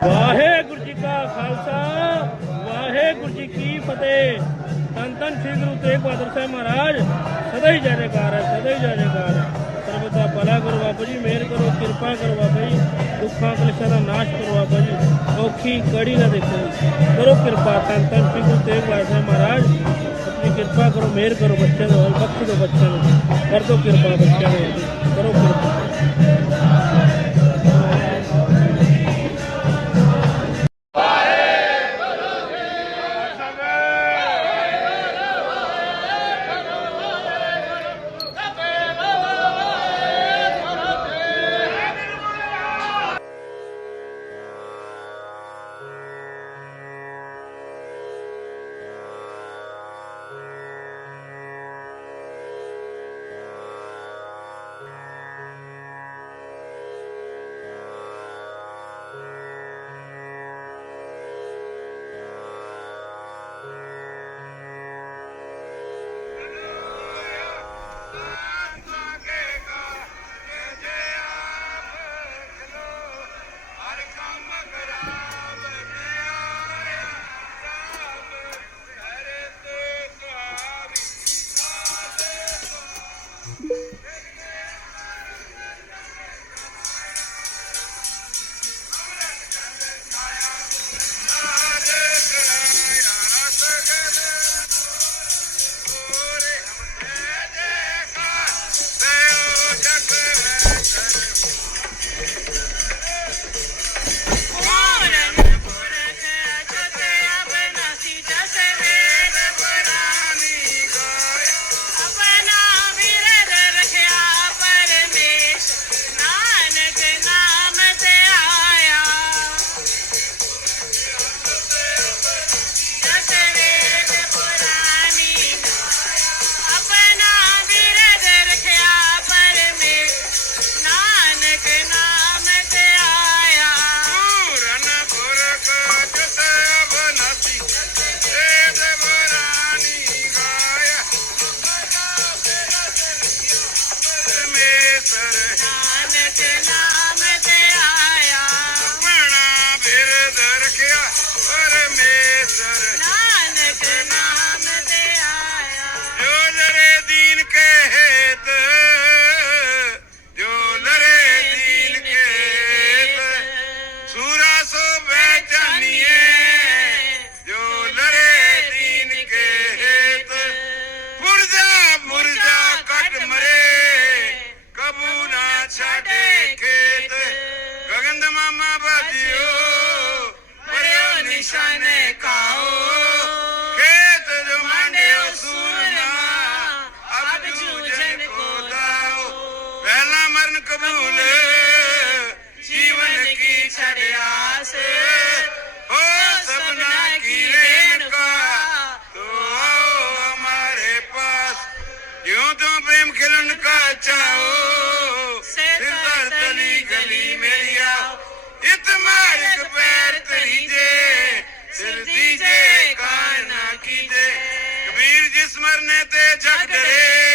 ਵਾਹਿਗੁਰੂ ਜੀ ਕਾ ਖਾਲਸਾ ਵਾਹਿਗੁਰੂ ਜੀ ਕੀ ਫਤਿਹ ਤਨ ਤਨ ਸ੍ਰੀ ਗੁਰੂ ਤੇਗ ਬਹਾਦਰ ਸਾਹਿਬ ਮਹਾਰਾਜ ਸਦਾ ਹੀ ਜੈ ਜੈਕਾਰ ਹੈ ਸਦਾ ਹੀ ਜੈ ਜੈਕਾਰ ਹੈ ਸਰਬਤ ਦਾ ਭਲਾ ਕਰੋ ਬਾਬਾ ਜੀ ਮਿਹਰ ਕਰੋ ਕਿਰਪਾ ਕਰੋ ਬਾਬਾ ਜੀ ਦੁੱਖਾਂ ਕਲੇਸ਼ਾਂ ਦਾ ਨਾਸ਼ ਕਰੋ ਬਾਬਾ ਜੀ ਔਖੀ ਕੜੀ ਨਾ ਦੇਖੋ ਕਰੋ ਕਿਰਪਾ ਤਨ ਤਨ ਸ੍ਰੀ ਗੁਰੂ ਤੇਗ ਬਹਾਦਰ ਸਾਹਿਬ ਮਹਾਰਾਜ ਆਪਣੀ ਕਿਰਪਾ ਕਰੋ ਮਿਹਰ ਕਰੋ ਬੱਚਿਆਂ ਨੂੰ ਬਖਸ਼ ਦਿਓ ਬੱਚਿਆਂ ਨੂੰ ਕਰ ਦਿਓ ਕਿਰਪਾ ਬੱਚਿਆਂ ਨੂੰ ਕਰੋ ਕਿਰਪਾ तो प्रेम खिलन का चाहो। सिर तली गली मेरिया आओ। इत मार्ग पैर तरी जे सिर दीजे काना कीजे कबीर जिस मरने ते जग डरे।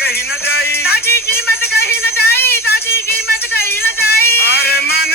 कहीं न जाई ताजी कीमत कहीं न जाई ताजी कीमत कहीं न जाई अरे मन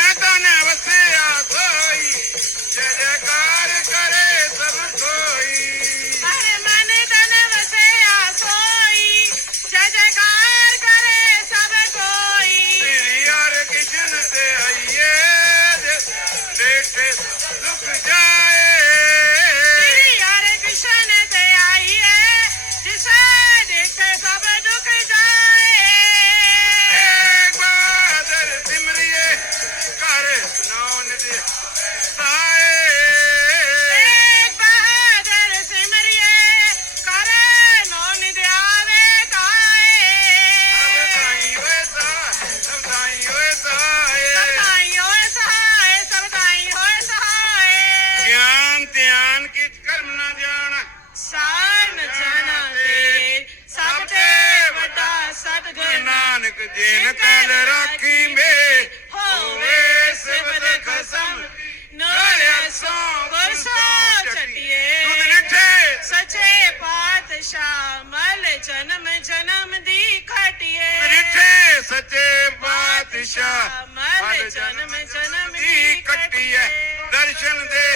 ਜਨਮ ਜਨਮ ਦੀ ਘਾਟੀਏ। ਰਿਠੇ ਸੱਚੇ ਪਾਤਸ਼ਾਹ ਮਨ ਜਨਮ ਜਨਮ ਦੀ ਘਟੀਏ। ਦਰਸ਼ਨ ਦੇ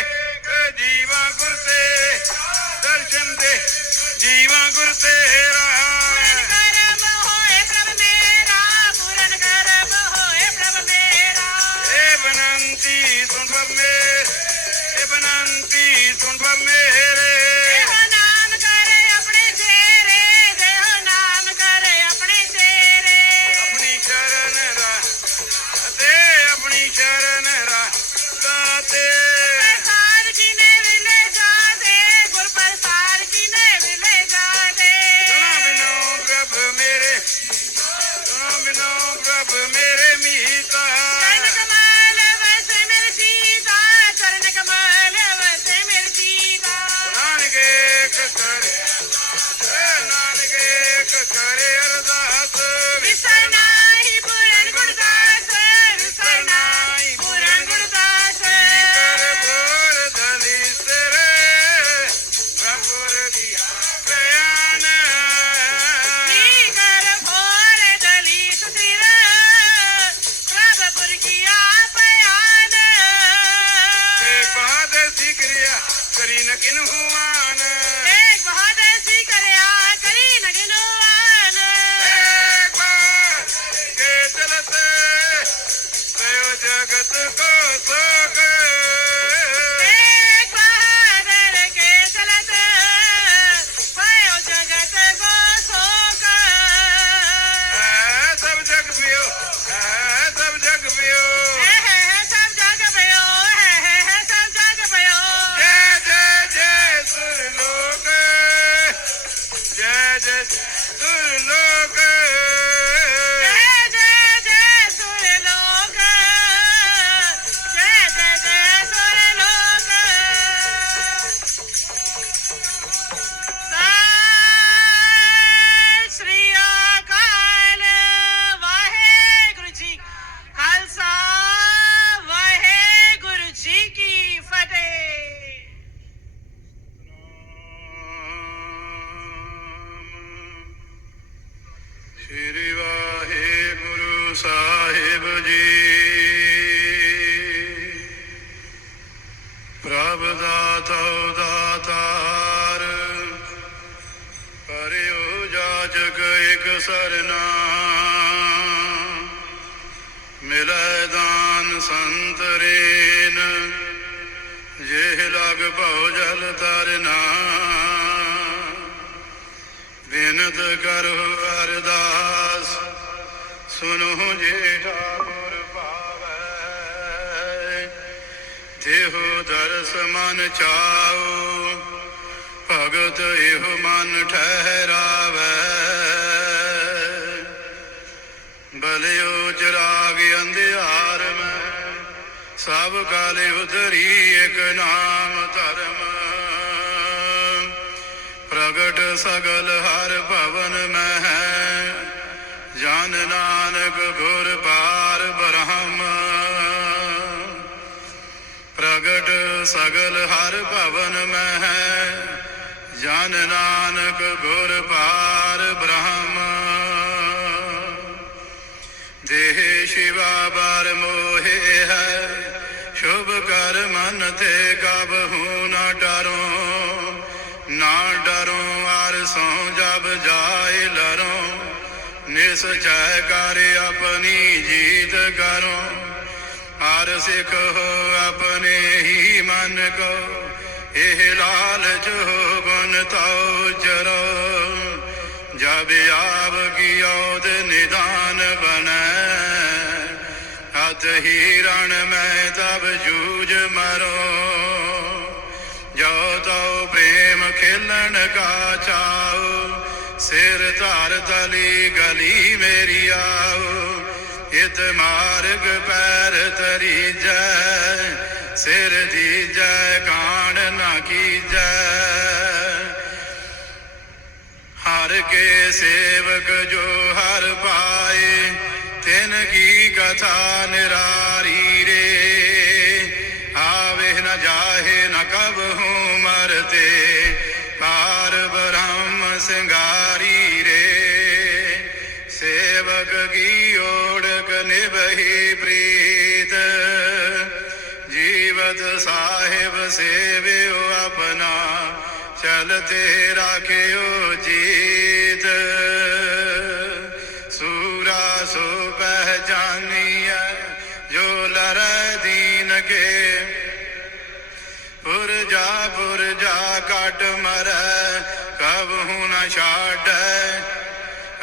ਜੀਵਾ ਗੁਰ ਤੇ ਦਰਸ਼ਨ ਦੇ ਜੀਵਾ ਗੁਰ ਤੇਰਾ ਸੁਣ ਬਮੇ ਇਹ ਬਨੰਤੀ ਸਰਨਾ। ਮਿਲੈ ਦਾਨ ਸੰਤਰੇਨ ਜੇਹ ਲਗ ਭਉ ਜਲ ਤਰਨਾ ਬੇਨਤ ਕਰਹੁ ਅਰਦਾਸ, ਸੁਨਹੁ ਜੇ ਠਾਕੁਰ ਭਾਵੈ। ਤੇਹੁ ਦਰਸ ਮਨ ਚਾਉ, ਭਗਤ ਇਹੋ ਮਨ ਠਹਿਰ। ਸਭ ਗਲ ਉਧਰੀ ਇਕ ਨਾਮ ਧਰਮ। ਪ੍ਰਗਟ ਸਗਲ ਹਰ ਭਵਨ ਮਹਿ। ਜਨ ਨਾਨਕ ਗੁਰ ਪਾਰ ਬ੍ਰਹਮ। ਪ੍ਰਗਟ ਸਗਲ ਹਰ ਭਵਨ ਮਹਿ। ਜਨ ਨਾਨਕ ਗੁਰ ਪਾਰ ਬ੍ਰਹਮ। ਦੇਹ ਸ਼ਿਵਾ ਬਰਮੋ ਕਰ ਮਨ ਤੇ ਕਬ ਹੂੰ ਨਾ ਡਰੋ ਨਾ ਡਰੋ ਆਰ ਸੋ ਜਬ ਜਾਏ ਲਰੋ। ਨਿਸਚੈ ਕਰ ਆਪਣੀ ਜੀਤ ਕਰੋ, ਹਰ ਸਿੱਖ ਹੋ ਆਪਣੇ ਹੀ ਮਨ ਕੋ। ਇਹ ਲਾਲਚ ਹੋ ਗੁਣ ਤਉ ਚਰੋ, ਜਬ ਆਵ ਕੀ ਔਦ ਨਿਦਾਨ ਬਨੈ ਹੱਥ ਹੀ ਰਣ ਮੈਂ ਤਬ ਜੂਝ ਮਰੋ। ਜੋ ਤਉ ਪ੍ਰੇਮ ਖੇਲਣ ਕਾ ਚਾਉ, ਸਿਰ ਧਾਰ ਤਲੀ ਗਲੀ ਮੇਰੀ ਆਉ। ਇਤ ਮਾਰਗ ਪੈਰ ਤਰੀ ਜੈ ਸਿਰ ਦੀ ਜੈ ਕਾਣ ਨਾ ਕੀਜੈ। ਹਰ ਕੇ ਸੇਵਕ ਜੋ ਹਰ ਪਾਏ ਤਿਨ ਕੀ ਕਥਾ ਨਿਰਾਰੀ ਰੇ? ਆਵੇ ਨ ਜਾਹੇ ਨ ਕਬ ਮਰਤੇ ਪਾਰ ਬ੍ਰਹਮ ਸਿੰਗਾਰੀ ਰੇ। ਸੇਵਕ ਕੀ ਓੜਕ ਨਿਭਹੀ ਪ੍ਰੀਤ, ਜੀਵਤ ਸਾਹਿਬ ਸੇਵਿਓ ਆਪਣਾ ਚਲਤੇ ਰਾਖਿਓ ਜੀ। ਜਾ ਕਟ ਮਰੈ, ਕਬ ਹੂੰ ਨ ਛਾੜੈ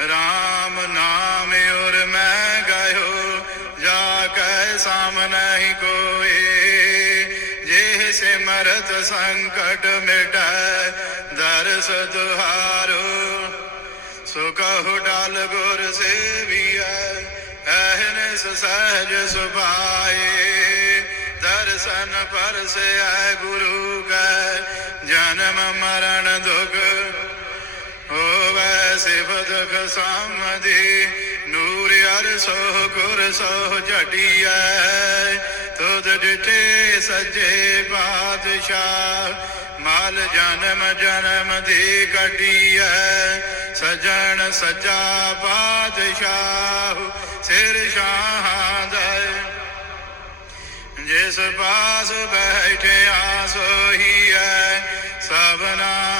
ਰਾਮ ਨਾਮ ਔਰ ਮੈਂ ਗਇਓ, ਜਾ ਕੈ ਸਾਮਨਹਿ ਕੋਏ ਜੇ ਸਿਮਰਤ ਸੰਕਟ ਮਿਟੈ, ਦਰਸ ਦੁਹਾਰੋ। ਸੋ ਕਹੋ ਡਾਲ ਗੁਰ ਸੇਵੀਐ ਐਹਨਿਸ ਸਹਿਜ ਸੁਭਾਏ। ਦਰਸ਼ਨ ਪਰਸੈ ਗੁਰੂ ਕੈ ਜਨਮ ਮਰਨ ਦੁਖ ਹੋਵੈ, ਸਿਫਤ ਖਸਾਮਦੀ ਨੂਰ ਅਰ ਸੋ ਗੁਰ ਸੋ ਝਟੀਐ ਤੁਧ ਜਿਠੇ ਸੱਜੇ ਪਾਤਸ਼ਾਹ, ਮਾਲ ਜਨਮ ਜਨਮ ਦੀ ਕਟੀਐ। ਸਜਣ ਸਜਾ ਬਾਦਸ਼ਾਹ ਸਿਰ ਸ਼ਾਹਾਂ ਦਾ ਜਿਸ ਪਾਸ ਬੈਠਿਆ ਸੋਹੀ ਹੈ ਸਭਨਾ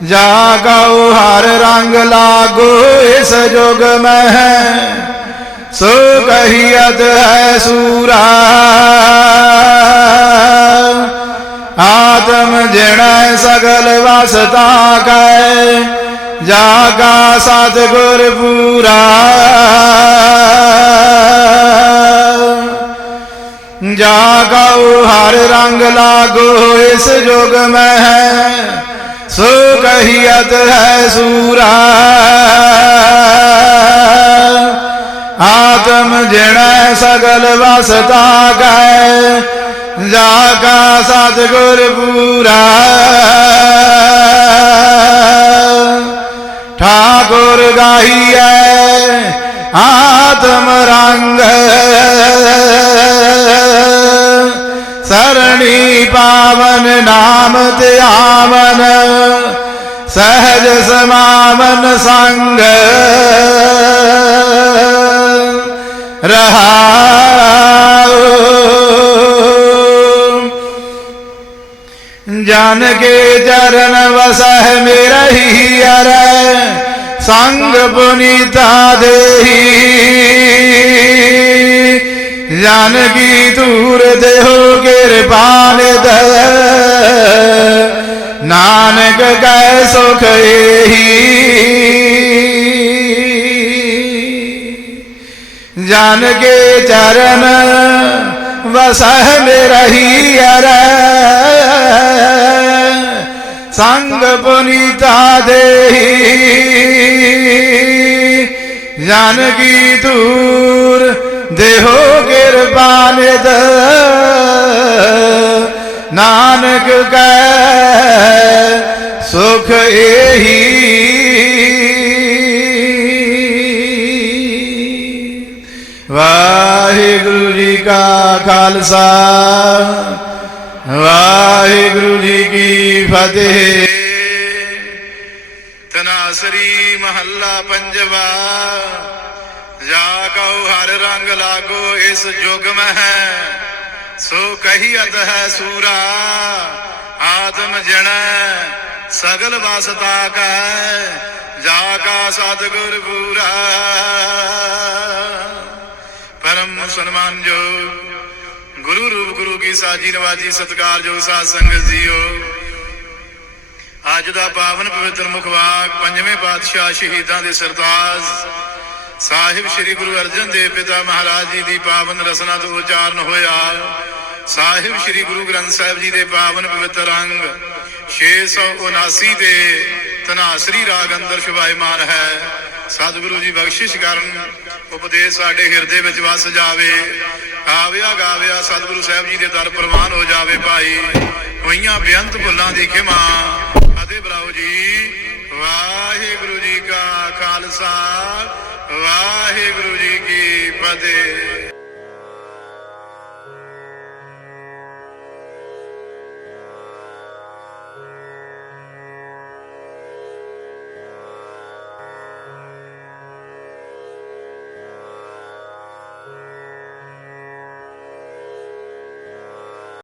ਜਾਗਉ ਹਰ ਰੰਗ ਲਾਗੋ ਇਸ ਜੁਗ ਮਹਿ ਸੋ ਕਹੀਅਤ ਹੈ ਸੂਰਾ ਆਤਮ ਜਿਣੈ ਸਗਲ ਵਸਤਾ ਕੈ ਜਾਗਾ ਸਤਿਗੁਰ ਪੂਰਾ ਜਾਗਉ ਹਰ ਰੰਗ ਲਾਗੋ ਇਸ ਜੁਗ ਮਹਿ ਸੋ ਕਹੀਅਤ ਹੈ ਸੂਰਾ ਆਤਮ ਜਿਣੈ ਸਗਲ ਵਸਤਾ ਗੈ ਜਾ ਕਾ ਸਤਿਗੁਰ ਪੂਰਾ ਠਾਕੁਰ ਗਾਹੀਐ ਆਤਮ ਰੰਗ ਸਰਣੀ ਪਾਵਨ ਨਾਮ ਧਿਆਵਨ ਸਹਜ ਸਮਾਵਨ ਸੰਗ। ਰਹਾਉ। ਜਨ ਕੇ ਚਰਨ ਵਸਹਿ ਮੇਰਾ ਹੀ ਅਰ, ਸੰਗ ਪੁਨੀਤਾ ਦੇਹੀ। ਜਨ ਕੀ ਧੂਰ ਦੇਹੋ ਕਿਰਪਾਨ ਦ ਨਾਨਕ ਕੈ ਸੁਖ ਏਹੀ ਜਨ ਕੇ ਚਰਨ ਵਸਹਿ ਮੇਰਹੀ ਅਰ ਸੰਗ ਪੁਨੀਤਾ ਦੇਹੀ ਜਨ ਕੀ ਤੂਰ ਦੇਹੋ ਕਿਰਪਾਨਿਦ ਨਾਨਕ ਕੈ ਸੁਖ ਏਹੀ। ਵਾਹਿਗੁਰੂ ਜੀ ਕਾ ਖਾਲਸਾ, ਵਾਹਿਗੁਰੂ ਜੀ ਕੀ ਫਤਿਹ। ਤਨਾਸਰੀ ਮਹੱਲਾ ਪੰਜਵਾ। ਜਾ ਕਉ ਹਰ ਰੰਗ ਲਾਗੋ ਇਸ ਜੁਗ ਮਹਿ। ਸੋ ਕਹੀਅਤ ਹੈ ਸੂਰਾ, ਆਤਮ ਜਣ, ਸਗਲ ਵਸਤਾ ਕੈ, ਜਾ ਕਾ ਸਤਿਗੁਰ ਪੂਰਾ। ਪਰਮ ਸਨਮਾਨ ਜੋ, ਗੁਰੂ ਰੂਪ ਗੁਰੂ ਕੀ ਸਾਜੀ ਨਵਾਜੀ ਜੋ ਸਾਧ ਸੰਗਤ ਜੀਓ। ਅੱਜ ਦਾ ਪਾਵਨ ਪਵਿੱਤਰ ਮੁਖਵਾਕ ਪੰਜਵੇਂ ਪਾਤਸ਼ਾਹ ਸ਼ਹੀਦਾਂ ਦੇ ਸਰਤਾਜ ਸਾਹਿਬ ਸ੍ਰੀ ਗੁਰੂ ਅਰਜਨ ਦੇਵ ਪਿਤਾ ਮਹਾਰਾਜ ਜੀ ਦੀ ਪਾਵਨ ਰਸਨਾ ਤੋਂ ਉਚਾਰਨ ਹੋਇਆ। ਸਾਹਿਬ ਸ੍ਰੀ ਗੁਰੂ ਗ੍ਰੰਥ ਸਾਹਿਬ ਜੀ ਦੇ ਪਾਵਨ ਪਵਿੱਤਰ ਅੰਗ 679 ਦੇ ਤਨਾਸਰੀ ਰਾਗ ਅੰਦਰ ਸ਼ੁਭਾਇਮਾਨ ਹੈ। ਸਤਿਗੁਰੂ ਜੀ ਬਖਸ਼ਿਸ਼ ਕਰਨ, ਉਪਦੇਸ਼ ਸਾਡੇ ਹਿਰਦੇ ਵਿੱਚ ਵਸ ਜਾਵੇ। ਆਵਿਆ ਗਾਵਿਆ ਸਤਿਗੁਰੂ ਸਾਹਿਬ ਜੀ ਦੇ ਦਰ ਪ੍ਰਵਾਨ ਹੋ ਜਾਵੇ ਭਾਈ। ਹੋਈਆਂ ਬੇਅੰਤ ਭੁੱਲਾਂ ਦੀ ਖਿਮਾ। ਅਤੇ ਬਰਾਓ ਜੀ, ਵਾਹਿਗੁਰੂ ਜੀ ਕਾ ਖਾਲਸਾ ਵਾਹਿਗੁਰੂ ਜੀ ਕੀ ਫਤਿਹ।